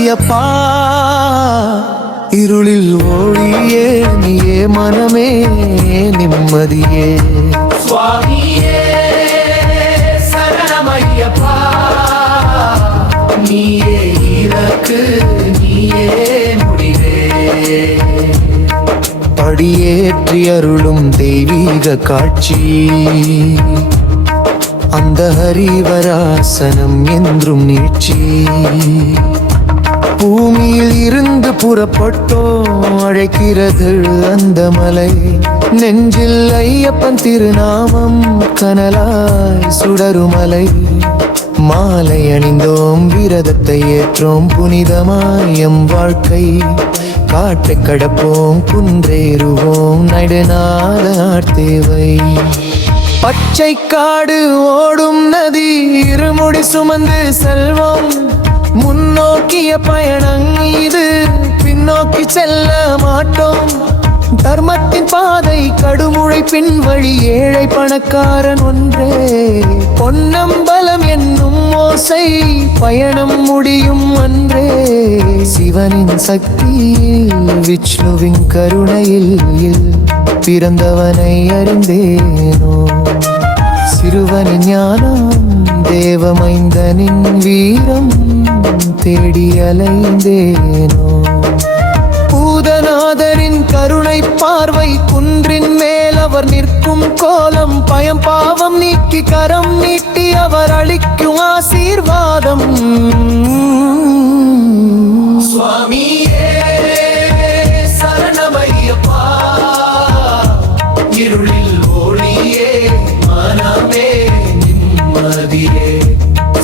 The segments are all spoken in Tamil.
சரணமையப்பா இருளில் ஒளியே நீயே மனமே நிம்மதியே சுவாமியே சரணமையப்பா நீயே இலக்கு நீயே முடிவே படியேற்றி அருளும் தெய்வீக காட்சி அந்த ஹரிவராசனம் என்றும் நீட்சி பூமியில் இருந்து புறப்பட்டோம் அழைக்கிறது அந்த மலை நெஞ்சில் ஐயப்பன் திருநாமம் கனலாய் சுடருமலை மாலை அணிந்தோம் விரதத்தை ஏற்றோம் புனிதமாயம் வாழ்க்கை காட்டை கடப்போம் குன்றேறுவோம் நடுநாள் தேவை பச்சை காடு ஓடும் நதி இருமுடி சுமந்து செல்வோம் முன்னோக்கிய பயணம் இது பின்னோக்கி செல்ல மாட்டோம் தர்மத்தின் பாதை கடுமுழை பின் வழி ஏழை பணக்காரன் ஒன்றே பொன்னம்பலம் என்னும் ஓசை பயணம் முடியும் அன்றே சிவனின் சக்தியில் விஷ்ணுவின் கருணையில் பிறந்தவனை அறிந்தேனோ சிறுவனின் ஞானம் தேவமைந்தனின் வீரம் தேடி அலைந்தேனோ பூதநாதரின் கருணை பார்வை குன்றின் மேல் அவர் நிற்கும் கோலம் பயம் பாவம் நீக்கி கரம் நீட்டி அவர் அளிக்கும் ஆசீர்வாதம் சுவாமியே சரணமையப்பா இருளில் ஒளியே மனமே நிம்மதியே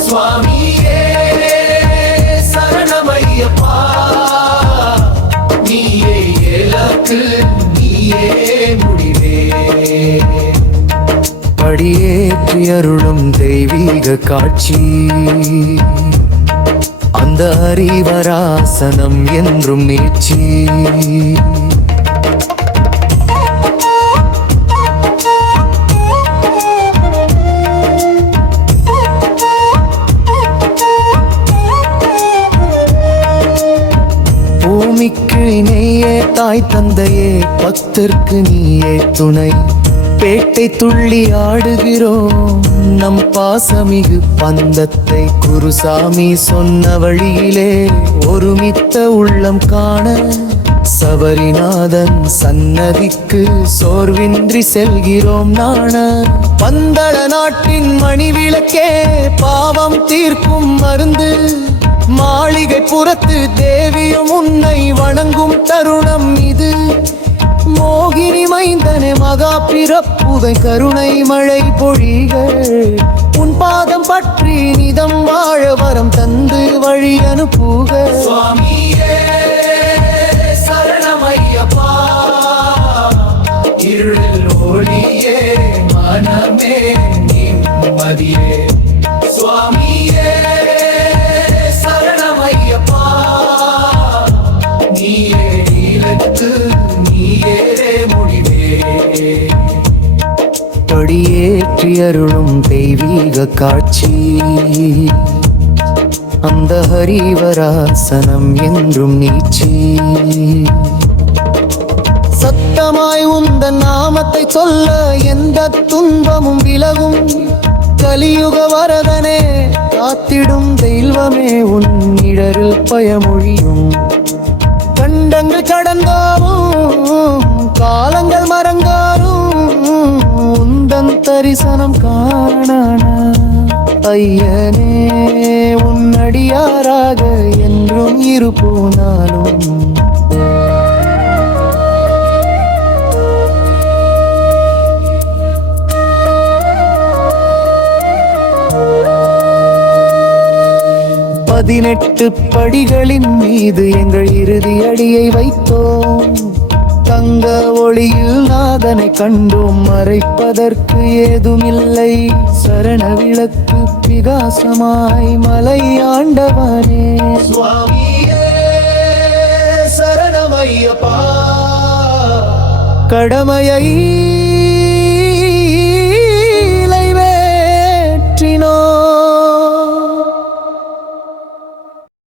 சுவாமியே சரணமையப்பா நீயே இலக்கு நீயே முடிவே படியேற்றி அருளும் தெய்வீக காட்சி அந்த ஹரிவராசனம் என்றும் நீட்சி பூமிக்கு நீயே தாய் தந்தையே பக்தர்க்கு நீயே துணை பேட்டை துள்ளி ஆடுகிறோம் நம் பாசமிகு பந்தத்தை குருசாமி சொன்ன வழியிலே ஒருமித்த உள்ளம் காண சபரிநாதன் சன்னதிக்கு சோர்வின்றி செல்கிறோம் நாண பந்தள நாட்டின் மணி விளக்கே பாவம் தீர்க்கும் மருந்து மாளிகை புறத்து தேவியும் உன்னை வணங்கும் தருணம் இது மோகினி மைந்தனே மகா பிறப்புதை கருணை மழை பொழிகள் உன் பாதம் பற்றி நிதம் வாழ வரம் தந்து வழி அனுப்புக சுவாமியே சரணமையப்பா இருளில் ஒளியே மனமே நிம்மதியே சுவாமியே சரணமையப்பா நீயே இலக்கு நீயே முடிவே படியேற்றி அருளும் தெய்வீக காட்சி அந்த ஹரிவராசனம் என்றும் நீட்சி சத்தமாய் உந்தன் நாமத்தை சொல்ல எந்த துன்பமும் விலகும் கலியுக வரதனே காத்திடும் தெய்வமே உன் இடரில் பயமொழியும் கண்டங்கள் கடந்தாலும் காலங்கள் மறந்தாலும் உந்தன் தரிசனம் காண ஐயனே உன் அடியாராக என்றும் இருப்போனாலும் பதினெட்டு படிகளின் மீது எங்கள் இறுதி அடியை வைத்தோம் தங்க ஒளியில் நாதனை கண்டோம் மறைப்பதற்கு ஏதுமில்லை சரண விளக்கு பிரகாசமாய் மலை ஆண்டவனே சுவாமியே சரணமையப்பா கடமையை